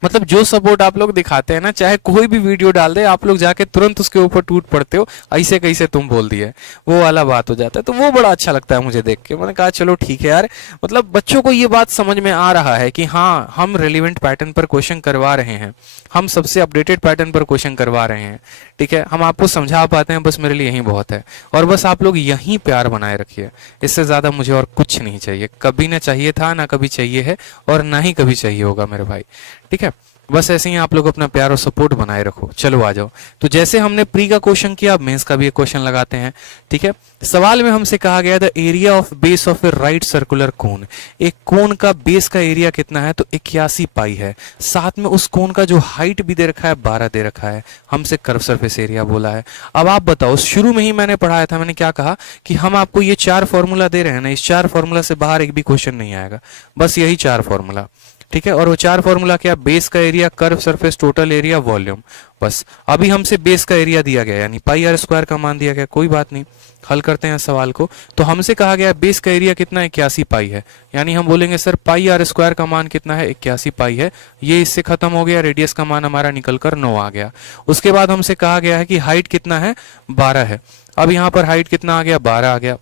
मतलब जो सपोर्ट आप लोग दिखाते हैं ना, चाहे कोई भी वीडियो डाल दे, आप लोग जाके तुरंत उसके ऊपर टूट पड़ते हो, ऐसे कैसे तुम बोल दिए, वो वाला बात हो जाता है। तो वो बड़ा अच्छा लगता है मुझे देख के। मैंने कहा चलो ठीक है यार, मतलब बच्चों को ये बात समझ में आ रहा है कि हाँ, हम रेलिवेंट पैटर्न पर क्वेश्चन करवा रहे हैं, हम सबसे अपडेटेड पैटर्न पर क्वेश्चन करवा रहे हैं। ठीक है, हम आपको समझा पाते हैं, बस मेरे लिए यही बहुत है। और बस आप लोग यहीं प्यार बनाए रखिए, इससे ज्यादा मुझे और कुछ नहीं चाहिए। कभी ना चाहिए था, ना कभी चाहिए है, और ना ही कभी चाहिए होगा मेरे भाई। ठीक है, बस ऐसे ही आप लोग अपना प्यार और सपोर्ट बनाए रखो। चलो आ जाओ। तो जैसे हमने प्री का क्वेश्चन किया, अब मेंस का भी एक क्वेश्चन लगाते हैं। ठीक है, सवाल में हमसे कहा गया the area of base of a right circular कोन। एक कोन का बेस का एरिया कितना है? तो 81 पाई है। साथ में उस कोन का जो हाइट भी दे रखा है 12 दे रखा है। हमसे कर्व सरफेस एरिया बोला है। अब आप बताओ, शुरू में ही मैंने पढ़ाया था, मैंने क्या कहा कि हम आपको ये 4 फॉर्मूला दे रहे हैं ना, इस 4 फॉर्मूला से बाहर एक भी क्वेश्चन नहीं आएगा, बस यही 4 फॉर्मूला। ठीक है, और वो 4 फॉर्मूला क्या? बेस का area, curve surface, total area, volume. बस अभी हमसे बेस का एरिया दिया गया, यानी पाई आर स्क्वायर का मान दिया गया। कोई बात नहीं, हल करते हैं सवाल को। तो हमसे कहा गया बेस का एरिया कितना है? 81 पाई है। यानी हम बोलेंगे सर पाई आर स्क्वायर का मान कितना है? 81 पाई है। ये इससे खत्म हो गया, रेडियस का मान हमारा निकलकर 9 आ गया। उसके बाद हमसे कहा गया है कि हाइट कितना है? 12 है। अब यहाँ पर हाइट कितना आ गया? 12 आ गया।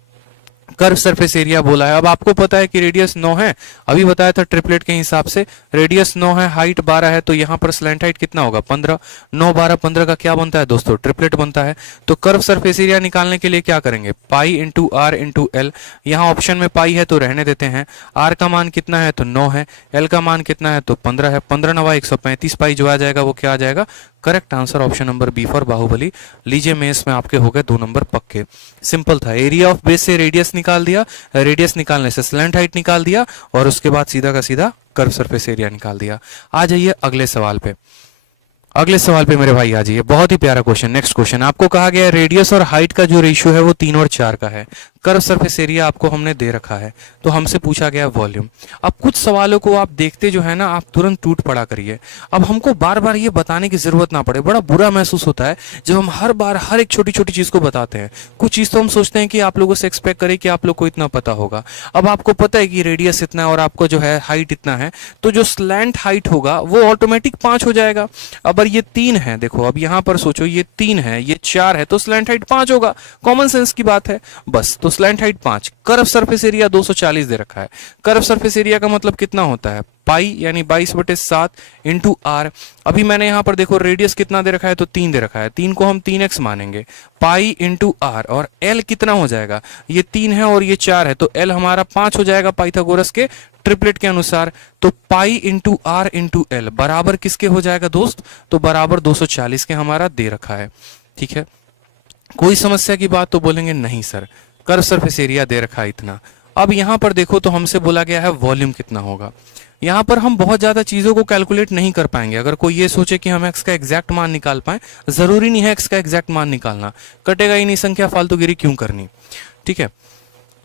कर्व सरफेस एरिया बोला है। अब आपको पता है कि रेडियस 9 है, अभी बताया था ट्रिपलेट के हिसाब से रेडियस 9 है, हाइट 12 है, तो यहाँ पर स्लैंट हाइट कितना होगा? 15। 9 12 15 का क्या बनता है दोस्तों? ट्रिपलेट बनता है। तो कर्व सरफेस एरिया निकालने के लिए क्या करेंगे? Pi into are into L. यहाँ ऑप्शन में पाई है तो रहने देते हैं। आर का मान कितना है? तो 9 है। एल का मान कितना है? तो 15 है। 15 9 135 पाई जो आ जाएगा वो क्या आ जाएगा? Correct answer option number B for Bahubali. लीजिए मेंस में आपके हो गए 2 नंबर पक्के। सिंपल था, एरिया ऑफ बेस से रेडियस निकाल दिया, रेडियस निकालने से स्लैंट हाइट निकाल दिया, और उसके बाद सीधा का सीधा कर्व सरफेस एरिया निकाल दिया। आ जाइए अगले सवाल पे। अगले सवाल पे मेरे भाई आ जाइए, बहुत ही प्यारा क्वेश्चन। नेक्स्ट क्वेश्चन, आपको कहा गया है रेडियस और हाइट का जो रेशियो है वो 3 और 4 का है। कर्व सरफेस एरिया आपको हमने दे रखा है, तो हमसे पूछा गया वॉल्यूम। अब कुछ सवालों को आप देखते जो है ना, आप तुरंत टूट पड़ा करिए। अब हमको बार बार ये बताने की जरूरत ना पड़े। बड़ा बुरा महसूस होता है जब हम हर बार हर एक छोटी छोटी चीज को बताते हैं। कुछ चीज तो हम सोचते हैं कि आप लोगों से एक्सपेक्ट करें कि आप लोग को इतना पता होगा। अब आपको पता है कि रेडियस इतना है और आपको जो है हाइट इतना है, तो जो स्लैंट हाइट होगा वो ऑटोमेटिक 5 हो जाएगा। अब ये 3 है, देखो अब यहां पर सोचो, ये 3 है, ये 4 है, तो स्लैंट हाइट 5 होगा। कॉमन सेंस की बात है बस। तो slant height 5। Curve surface area 240 दे रखा है। कर्व सरफेस एरिया का मतलब कितना होता है? पाई यानी 22/7 इंटू आर। अभी मैंने यहां पर देखो रेडियस कितना दे रखा है? तो 3 दे रखा है। 3 को हम 3x मानेंगे, पाई इंटू आर। और एल कितना हो जाएगा? ये 3 है और ये 4 है, तो एल हमारा 5 हो जाएगा पाइथागोरस के ट्रिपलेट के अनुसार। तो pi into are into L बराबर किसके हो जाएगा दोस्त? तो बराबर 240 के हमारा दे रखा है। ठीक है, कोई समस्या की बात? तो बोलेंगे नहीं सर, कर्व सरफेस एरिया दे रखा है इतना। अब यहां पर देखो तो हमसे बोला गया है वॉल्यूम कितना होगा। यहाँ पर हम बहुत ज़्यादा चीज़ों को कैलकुलेट नहीं कर पाएंगे। अगर कोई ये सोचे कि हम x का एग्जैक्ट मान निकाल पाए, ज़रूरी नहीं है x का एग्जैक्ट मान निकालना, कटेगा ही नहीं, संख्या फालतूगिरी क्यों करनी। ठीक है,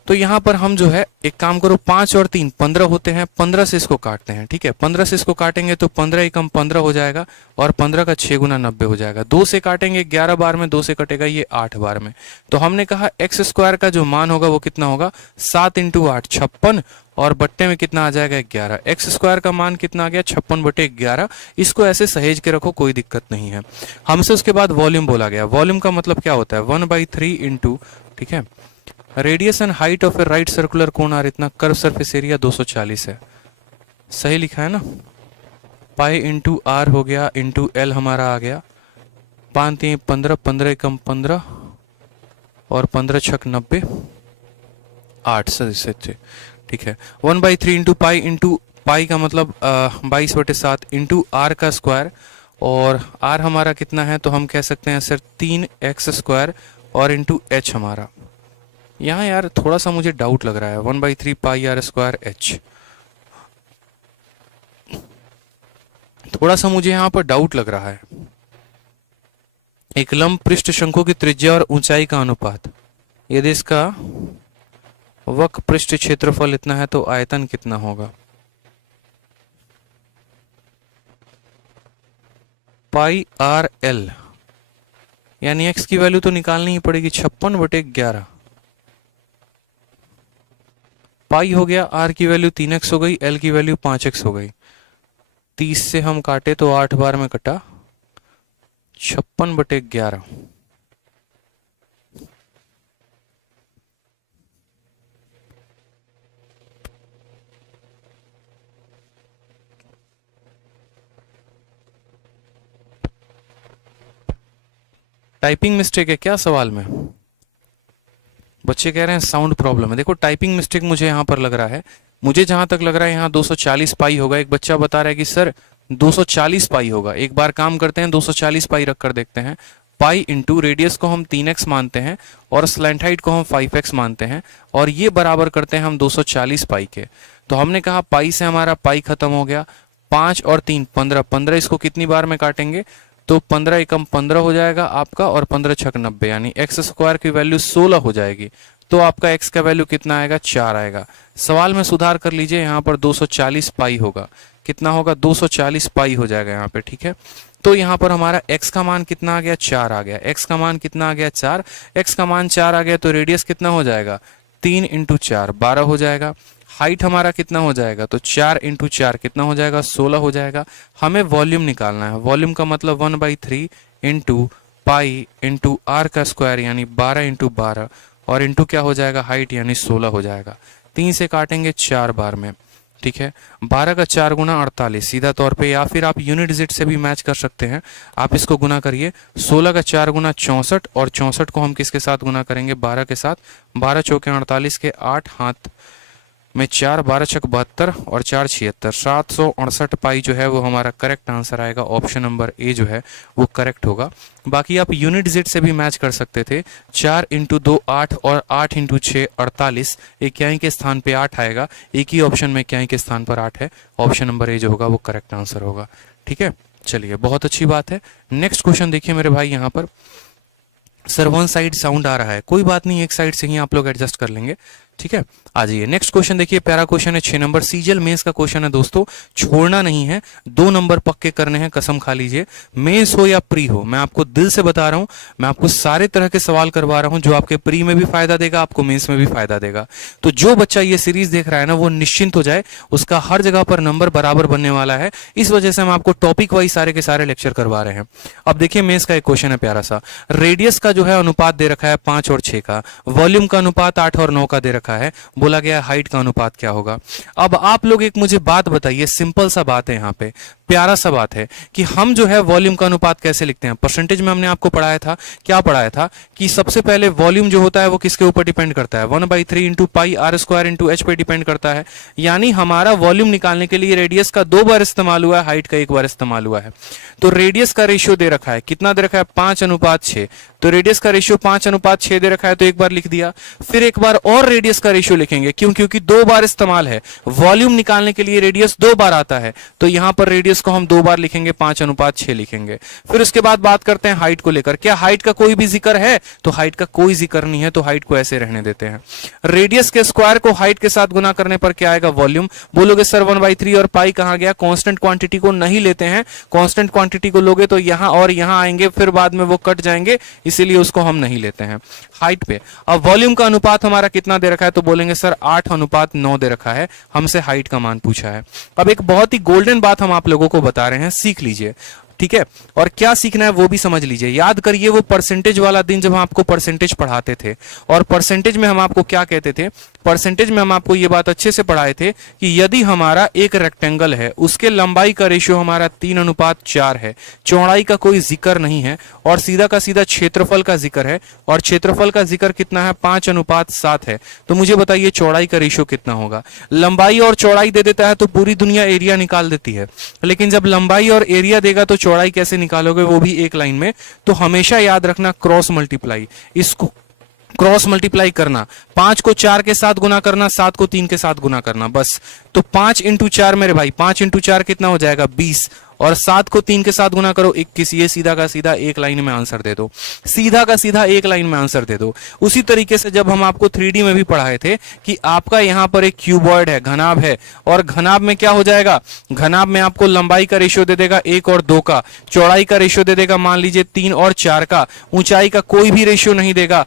तो यहाँ पर हम जो है एक काम करो, 5 और 3 15 होते हैं, 15 से इसको काटते हैं। ठीक है, 15 से इसको काटेंगे तो 15 एकम 15 हो जाएगा और 15 का 6 गुना 90 हो जाएगा। 2 से काटेंगे 11 बार में, 2 से कटेगा ये 8 बार में। तो हमने कहा एक्स स्क्वायर का जो मान होगा वो कितना होगा, 7 इंटू 8 56, और बट्टे में कितना आ जाएगा 11। एक्स स्क्वायर का मान कितना आ गया 56 बटे 11। इसको ऐसे सहेज के रखो, कोई दिक्कत नहीं है। हमसे उसके बाद वॉल्यूम बोला गया। वॉल्यूम का मतलब क्या होता है, 1/3 इंटू, ठीक है, radius and height of a right circular cone R, इतना, कर्व सरफेस एरिया 240 है, सही लिखा है ना। पाई इंटू आर हो गया, इंटू एल हमारा आ गया, 5 3 15, 15 एकम 15 और 15 छक 90, 8 से। ठीक है, 1/3 इंटू पाई का मतलब 22/7 इंटू आर का स्क्वायर, और आर हमारा कितना है, तो हम कह सकते हैं सर 3x² और इंटू एच हमारा। यहाँ यार थोड़ा सा मुझे डाउट लग रहा है, 1/3 पाई आर स्क्वायर एच, थोड़ा सा मुझे यहाँ पर डाउट लग रहा है। एक लंब पृष्ठ शंकु की त्रिज्या और ऊंचाई का अनुपात, यदि इसका वक्र पृष्ठ क्षेत्रफल इतना है तो आयतन कितना होगा। पाई आर एल, यानी x की वैल्यू तो निकालनी ही पड़ेगी, 56/11। पाई हो गया, r की वैल्यू 3x हो गई, l की वैल्यू 5x हो गई। 30 से हम काटे तो 8 बार में कटा, 56/11। टाइपिंग मिस्टेक है क्या सवाल में? बच्चे कह रहे हैं साउंड प्रॉब्लम है। देखो टाइपिंग मिस्टेक मुझे यहाँ पर लग रहा है, मुझे जहां तक लग रहा है यहाँ 240 पाई होगा। एक बच्चा बता रहा है कि सर 240 पाई होगा। एक बार काम करते हैं, 240 पाई रख कर देखते हैं। पाई इंटू रेडियस को हम 3x मानते हैं और स्लैंट हाइट को हम 5x मानते हैं, और ये बराबर करते हैं हम 240 पाई के। तो हमने कहा पाई से हमारा पाई खत्म हो गया, 5 और 3 15, 15 इसको कितनी बार में काटेंगे तो 15 एकम 15 हो जाएगा आपका, और 15 छक 90, यानी एक्स स्क्वायर की वैल्यू 16 हो जाएगी। तो आपका x का वैल्यू कितना आएगा, 4 आएगा। सवाल में सुधार कर लीजिए, यहाँ पर 240 पाई होगा। कितना होगा, 240 पाई हो जाएगा यहाँ पे। ठीक है, तो यहाँ पर हमारा x का मान कितना आ गया, 4 आ गया। x का मान कितना आ गया, 4। x का मान 4 आ गया तो रेडियस कितना हो जाएगा, 3 इंटू 4 12 हो जाएगा। हाइट हमारा कितना हो जाएगा, तो 4 इंटू 4 कितना हो जाएगा, 16 हो जाएगा। हमें वॉल्यूम निकालना है। वॉल्यूम का मतलब 1/3 इंटू पाई इंटू आर का स्क्वायर, यानी 12 इंटू 12, और इंटू क्या हो जाएगा, हाइट, यानी 16 हो जाएगा। 3 से काटेंगे 4 बार में। ठीक है, 12 का 4 गुना 48 सीधा तौर पे, या फिर आप यूनिट डिजिट से भी मैच कर सकते हैं। आप इसको गुना करिए, 16 का 4 गुना 64, और 64 को हम किसके साथ गुना करेंगे, 12 के साथ। 12 चौके 48 के 8 हाथ में 4, 12 छक 72 और 4 76, 768 पाई जो है वो हमारा करेक्ट आंसर आएगा। ऑप्शन नंबर ए जो है वो करेक्ट होगा। बाकी आप यूनिट डिजिट से भी मैच कर सकते थे। 4 इंटू 2 8 और 8 इंटू 6 48, इक्याई के स्थान पे 8 आएगा। एक ही ऑप्शन में इक्याई के स्थान पर 8 है। ऑप्शन नंबर ए जो होगा वो करेक्ट आंसर होगा। ठीक है, चलिए बहुत अच्छी बात है। नेक्स्ट क्वेश्चन देखिए मेरे भाई, यहाँ पर सर वन साइड साउंड आ रहा है, कोई बात नहीं, एक साइड से ही आप लोग एडजस्ट कर लेंगे। ठीक है, आ जाइए नेक्स्ट क्वेश्चन देखिए, प्यारा क्वेश्चन है 6 नंबर, सीजीएल मेंस का क्वेश्चन है दोस्तों, छोड़ना नहीं है, 2 नंबर पक्के करने हैं, कसम खा लीजिए। मेंस हो या प्री हो, मैं आपको दिल से बता रहा हूं, मैं आपको सारे तरह के सवाल करवा रहा हूं जो आपके प्री में भी फायदा देगा, आपको मेंस में भी फायदा देगा। तो जो बच्चा ये सीरीज देख रहा है ना, वो निश्चिंत हो जाए, उसका हर जगह पर नंबर बराबर बनने वाला है। इस वजह से हम आपको टॉपिक वाइज सारे के सारे लेक्चर करवा रहे हैं। अब देखिए मेंस का एक क्वेश्चन है प्यारा सा, रेडियस का जो है अनुपात दे रखा है 5 और 6 का, वॉल्यूम का अनुपात 8 और 9 का दे रखा है, बोला गया हाइट का अनुपात क्या होगा। अब आप लोग एक मुझे बात बताइए, सिंपल सा बात है यहाँ पे, प्यारा सा बात है कि हम जो है वॉल्यूम का अनुपात कैसे लिखते हैं। परसेंटेज में हमने आपको पढ़ाया था, क्या पढ़ाया था कि सबसे पहले वॉल्यूम जो होता है वो किसके ऊपर डिपेंड करता है, 1/3 into pi R square into H पे डिपेंड करता है। यानी हमारा वॉल्यूम निकालने के लिए रेडियस का 2 बार इस्तेमाल हुआ है, हाइट का 1 बार इस्तेमाल हुआ है। तो रेडियस का रेशियो दे रखा है, कितना दे रखा है, 5:6। तो रेडियस का रेशियो 5:6 दे रखा है, तो एक बार लिख दिया। फिर एक बार और रेडियस का रेशियो लिखेंगे, क्यों, क्योंकि 2 बार इस्तेमाल है। वॉल्यूम निकालने के लिए रेडियस 2 बार आता है, तो यहां पर रेडियस को हम 2 बार लिखेंगे, 5:6 लिखेंगे। फिर उसके बाद बात करते हैं हाइट को लेकर। क्या हाइट का कोई भी जिक्र है, तो हाइट का कोई जिक्र नहीं है, तो हाइट को ऐसे रहने देते हैं। रेडियस के स्क्वायर को हाइट के साथ गुना करने पर क्या आएगा, वॉल्यूम। बोलोगे सर 1/3 और पाई कहां गया, कांस्टेंट क्वांटिटी को नहीं लेते हैं। कांस्टेंट क्वांटिटी को लोगे तो यहां और यहां आएंगे, फिर बाद में वो कट जाएंगे, इसीलिए उसको हम नहीं लेते हैं हाइट पे। अब वॉल्यूम का अनुपात हमारा कितना दे रखा है, तो बोलेंगे सर 8:9 दे रखा है, हमसे हाइट का मान पूछा है। अब एक बहुत ही गोल्डन बात हम आप लोगों को बता रहे हैं, सीख लीजिए, ठीक है। और क्या सीखना है वो भी समझ लीजिए। याद करिए वो परसेंटेज वाला दिन जब हम आपको परसेंटेज पढ़ाते थे, और परसेंटेज में हम आपको क्या कहते थे, परसेंटेज में हम आपको ये बात अच्छे से पढ़ाए थे कि यदि हमारा एक रेक्टेंगल है, उसके लंबाई का रेशियो हमारा 3:4 है, चौड़ाई का कोई जिक्र नहीं है, और सीधा का सीधा क्षेत्रफल का जिक्र है, और क्षेत्रफल का जिक्र कितना है, 5:7 है। तो मुझे बताइए चौड़ाई का रेशियो कितना होगा। लंबाई और चौड़ाई दे देता है तो पूरी दुनिया एरिया निकाल देती है, लेकिन जब लंबाई और एरिया देगा तो चौड़ाई कैसे निकालोगे, वो भी एक लाइन में। तो हमेशा याद रखना क्रॉस मल्टीप्लाई, इसको क्रॉस मल्टीप्लाई करना, 5 को 4 के साथ गुना करना, 7 को 3 के साथ गुना करना, बस। तो 5 × 4 मेरे भाई, 5 × 4 कितना हो जाएगा, 20, और 7 को 3 के साथ गुना करो 21। ये सीधा का सीधा एक लाइन में आंसर दे दो, सीधा का सीधा एक लाइन में आंसर दे दो। उसी तरीके से जब हम आपको 3D में भी पढ़ाए थे कि आपका यहां पर एक क्यूबॉइड है, घनाभ है, और घनाभ में क्या हो जाएगा, घनाभ में आपको लंबाई का रेशियो दे देगा 1 और 2 का, चौड़ाई का रेशियो दे देगा मान लीजिए 3 और 4 का, ऊंचाई का कोई भी रेशियो नहीं देगा,